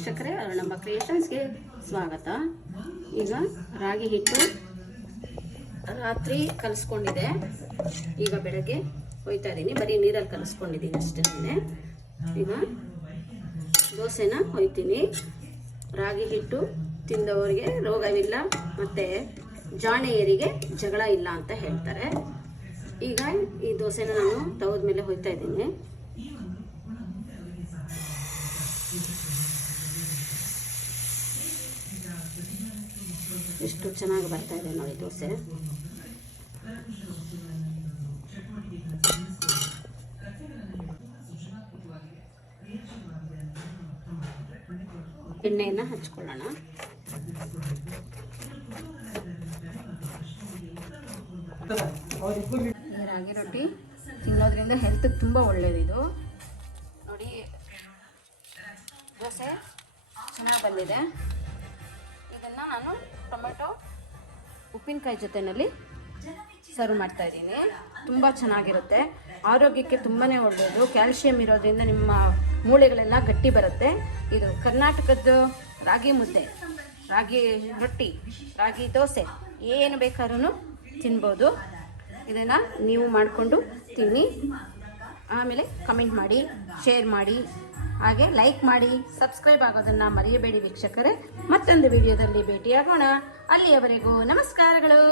ವೀಕ್ಷಕರೇ, ನಮ್ಮ ಕ್ರಿಯೇಷನ್ಸ್ಗೆ ಸ್ವಾಗತ. ಈಗ ರಾಗಿ ಹಿಟ್ಟು ರಾತ್ರಿ ಕಲಿಸ್ಕೊಂಡಿದೆ. ಈಗ ಬೆಳಗ್ಗೆ ಹೊಯ್ತಾ ಇದ್ದೀನಿ. ಬರೀ ನೀರಲ್ಲಿ ಕಲಿಸ್ಕೊಂಡಿದ್ದೀನಿ ಅಷ್ಟೇ. ಈಗ ದೋಸೆನ ಹೊಯ್ತೀನಿ. ರಾಗಿ ಹಿಟ್ಟು ತಿಂದವರಿಗೆ ರೋಗವಿಲ್ಲ ಮತ್ತು ಜಾಣೆಯರಿಗೆ ಜಗಳ ಇಲ್ಲ ಅಂತ ಹೇಳ್ತಾರೆ. ಈಗ ಈ ದೋಸೆನ ನಾನು ತವದ ಮೇಲೆ ಹೊಯ್ತಾ ಇದ್ದೀನಿ. ಎಷ್ಟು ಚೆನ್ನಾಗಿ ಬರ್ತಾ ಇದೆ ನೋಡಿ ದೋಸೆ. ಎಣ್ಣೆಯನ್ನು ಹಚ್ಕೊಳ್ಳೋಣ. ರಾಗಿ ರೊಟ್ಟಿ ತಿನ್ನೋದ್ರಿಂದ ಹೆಲ್ತ್ಗೆ ತುಂಬ ಒಳ್ಳೆಯದಿದು ನೋಡಿ. ದೋಸೆ ಚೆನ್ನಾಗಿ ಬಂದಿದೆ. ಇದನ್ನು ನಾನು ಟೊಮೆಟೊ ಉಪ್ಪಿನಕಾಯಿ ಜೊತೆಯಲ್ಲಿ ಸರ್ವ್ ಮಾಡ್ತಾ ಇದ್ದೀನಿ. ತುಂಬ ಚೆನ್ನಾಗಿರುತ್ತೆ. ಆರೋಗ್ಯಕ್ಕೆ ತುಂಬಾ ಒಳ್ಳೆಯದು. ಕ್ಯಾಲ್ಶಿಯಂ ಇರೋದ್ರಿಂದ ನಿಮ್ಮ ಮೂಳೆಗಳೆಲ್ಲ ಗಟ್ಟಿ ಬರುತ್ತೆ. ಇದು ಕರ್ನಾಟಕದ ರಾಗಿ ಮುದ್ದೆ, ರಾಗಿ ರೊಟ್ಟಿ, ರಾಗಿ ದೋಸೆ ಏನು ಬೇಕಾದ್ರೂ ತಿನ್ಬೋದು. ಇದನ್ನು ನೀವು ಮಾಡಿಕೊಂಡು ತಿನ್ನಿ. ಆಮೇಲೆ ಕಮೆಂಟ್ ಮಾಡಿ, ಶೇರ್ ಮಾಡಿ, ಹಾಗೆ ಲೈಕ್ ಮಾಡಿ, ಸಬ್ಸ್ಕ್ರೈಬ್ ಆಗೋದನ್ನು ಮರೆಯಬೇಡಿ ವೀಕ್ಷಕರೇ. ಮತ್ತೊಂದು ವಿಡಿಯೋದಲ್ಲಿ ಭೇಟಿಯಾಗೋಣ. ಅಲ್ಲಿಯವರೆಗೂ ನಮಸ್ಕಾರಗಳು.